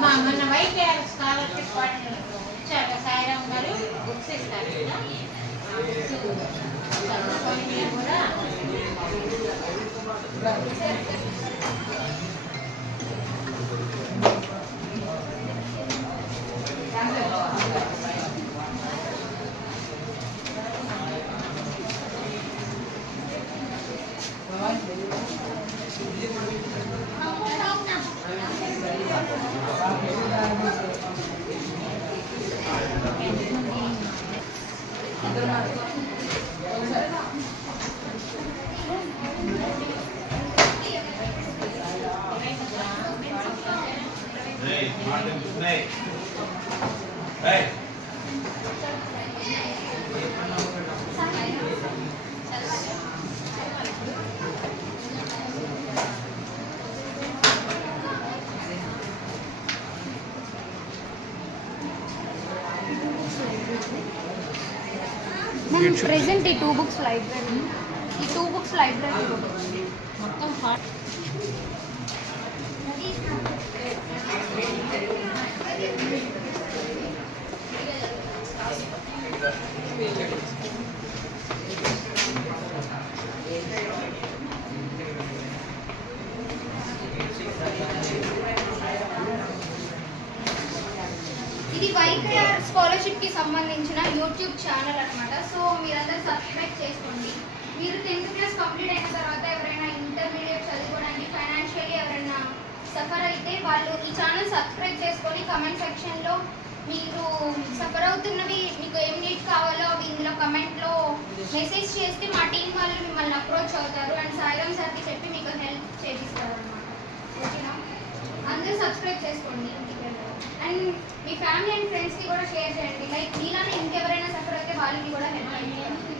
మన YKR scholarship ఇచ్చాక సాయిరామ్ గారు బుక్స్ ఇస్తారు కదా చదువుకొని కూడా ప్రెసెంట్ ఈ 2 books లైబ్రరీ మొత్తం ఇది వైకేఆర్ స్కాలర్షిప్ కి సంబంధించిన యూట్యూబ్ ఛానల్ అన్నమాట. సో మీరందరూ సబ్స్క్రైబ్ చేసుకోండి. మీరు 10th క్లాస్ కంప్లీట్ అయిన తర్వాత ఎవరైనా ఇంటర్మీడియట్ చదువుకోవడానికి ఫైనాన్షియల్లీ ఎవరైనా సఫర్ అయితే వాళ్ళు ఈ ఛానల్ సబ్స్క్రైబ్ చేసుకొని కమెంట్ సెక్షన్లో మీరు సఫర్ అవుతున్నవి మీకు ఏం నీడ్ కావాలో అవి ఇందులో కమెంట్లో మెసేజ్ చేస్తే మా టీం వాళ్ళు మిమ్మల్ని అప్రోచ్ అవుతారు అండ్ సాయిరామ్ సార్కి చెప్పి మీకు హెల్ప్ చేపిస్తారు అన్నమాట. ఓకేనా? అందరూ సబ్స్క్రైబ్ చేసుకోండి. అండ్ మీ ఫ్యామిలీ అండ్ ఫ్రెండ్స్కి కూడా షేర్ చేయండి. లైక్ మీలానే ఇంకెవరైనా సఫర్ అయితే వాళ్ళకి కూడా హెల్ప్ చేయండి.